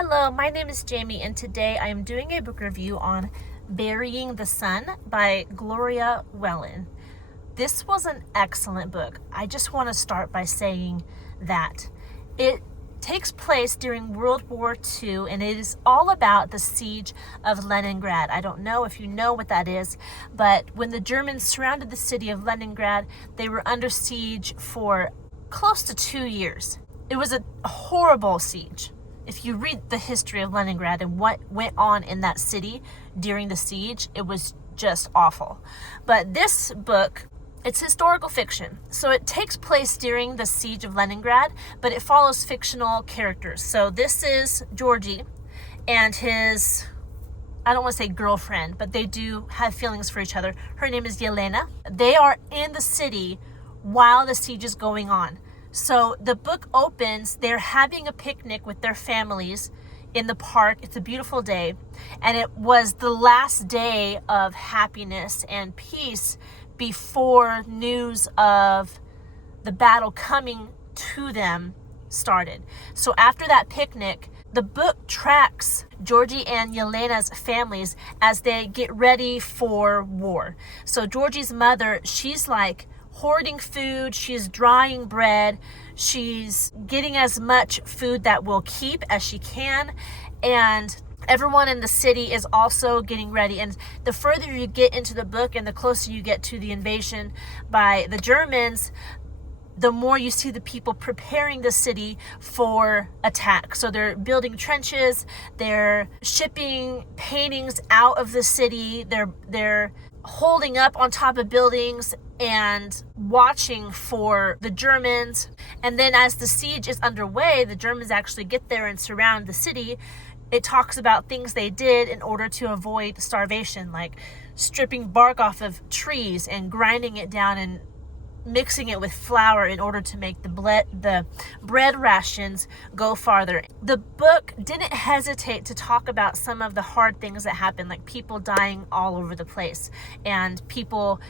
Hello, my name is Jamie, and today I am doing a book review on Burying the Sun by Gloria Whelan. This was an excellent book. I just want to start by saying that it takes place during World War II, and it is all about the siege of Leningrad. I don't know if you know what that is, but when the Germans surrounded the city of Leningrad, they were under siege for close to 2 years. It was a horrible siege. If you read the history of Leningrad and what went on in that city during the siege, it was just awful. But this book, it's historical fiction. So it takes place during the siege of Leningrad, but it follows fictional characters. So this is Georgie and his, I don't want to say girlfriend, but they do have feelings for each other. Her name is Yelena. They are in the city while the siege is going on. So the book opens, they're having a picnic with their families in the park. It's a beautiful day. And it was the last day of happiness and peace before news of the battle coming to them started. So after that picnic, the book tracks Georgie and Yelena's families as they get ready for war. So Georgie's mother, she's like hoarding food, she's drying bread, she's getting as much food that will keep as she can, and everyone in the city is also getting ready. And the further you get into the book and the closer you get to the invasion by the Germans, the more you see the people preparing the city for attack. So they're building trenches, they're shipping paintings out of the city, they're holding up on top of buildings and watching for the Germans. And then as the siege is underway, the Germans actually get there and surround the city. It talks about things they did in order to avoid starvation, like stripping bark off of trees and grinding it down and mixing it with flour in order to make the bread rations go farther. The book didn't hesitate to talk about some of the hard things that happened, like people dying all over the place and people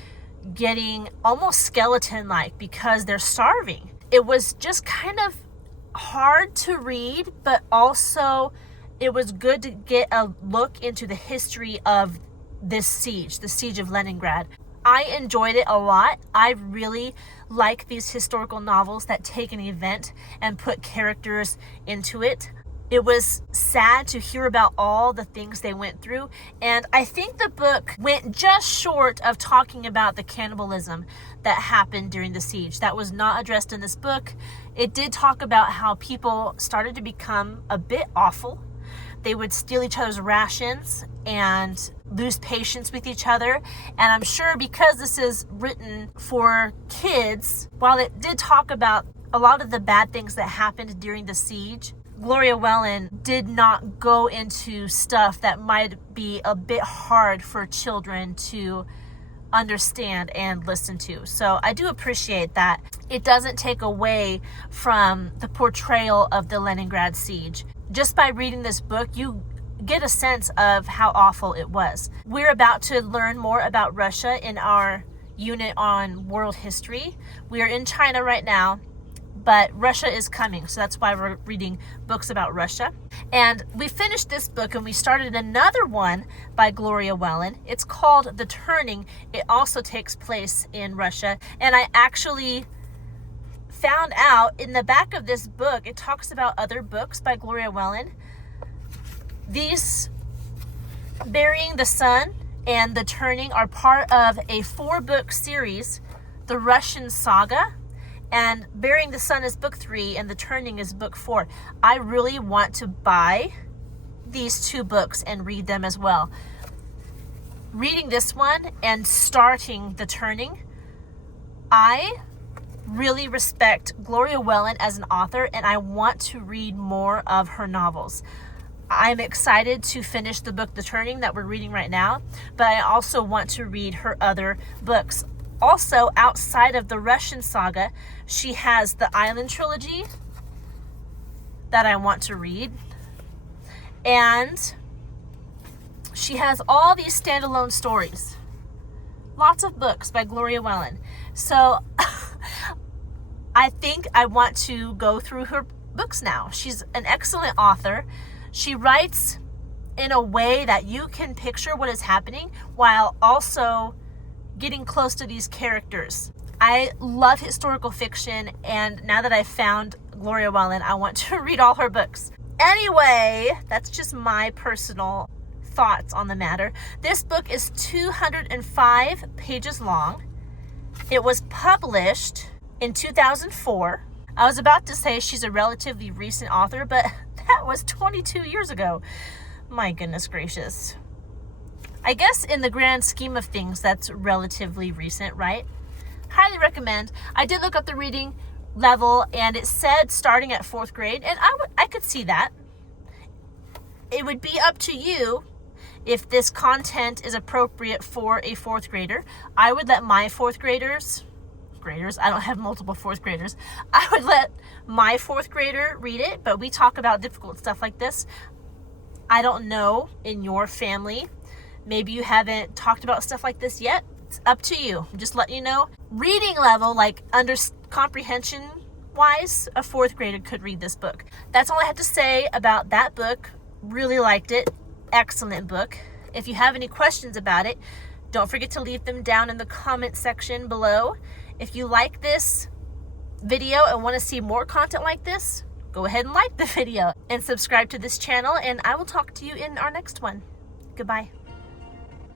getting almost skeleton-like because they're starving. It was just kind of hard to read, but also it was good to get a look into the history of this siege, the siege of Leningrad. I enjoyed it a lot. I really like these historical novels that take an event and put characters into it. It was sad to hear about all the things they went through, and I think the book went just short of talking about the cannibalism that happened during the siege. That was not addressed in this book. It did talk about how people started to become a bit awful. They would steal each other's rations and lose patience with each other. And I'm sure because this is written for kids, while it did talk about a lot of the bad things that happened during the siege, Gloria Whelan did not go into stuff that might be a bit hard for children to understand and listen to. So I do appreciate that. It doesn't take away from the portrayal of the Leningrad siege. Just by reading this book, you get a sense of how awful it was. We're about to learn more about Russia in our unit on world history. We are in China right now, but Russia is coming, so that's why we're reading books about Russia. And we finished this book and we started another one by Gloria Whelan. It's called The Turning. It also takes place in Russia, and I actually found out in the back of this book, it talks about other books by Gloria Whelan. These, Burying the Sun and The Turning, are part of a 4-book series, The Russian Saga, and Burying the Sun is book 3 and The Turning is book 4. I really want to buy these 2 books and read them as well. Reading this one and starting The Turning, I really respect Gloria Whelan as an author, and I want to read more of her novels. I'm excited to finish the book The Turning that we're reading right now, but I also want to read her other books. Also, outside of the Russian saga, she has the Island trilogy that I want to read, and she has all these standalone stories. Lots of books by Gloria Whelan. So I think I want to go through her books now. She's an excellent author. She writes in a way that you can picture what is happening while also getting close to these characters. I love historical fiction, and now that I've found Gloria Whelan, I want to read all her books. Anyway, that's just my personal thoughts on the matter. This book is 205 pages long. It was published in 2004. I was about to say she's a relatively recent author, but that was 22 years ago. My goodness gracious. I guess in the grand scheme of things, that's relatively recent, right? Highly recommend. I did look up the reading level, and it said starting at 4th grade, and I could see that. It would be up to you if this content is appropriate for a 4th grader. I would let my 4th graders, I don't have multiple 4th graders, I would let my 4th grader read it, but we talk about difficult stuff like this. I don't know in your family, maybe you haven't talked about stuff like this yet. It's up to you. I'm just letting you know. Reading level, like under comprehension wise, a 4th grader could read this book. That's all I have to say about that book. Really liked it. Excellent book. If you have any questions about it, don't forget to leave them down in the comment section below. If you like this video and want to see more content like this, go ahead and like the video and subscribe to this channel, and I will talk to you in our next one. Goodbye.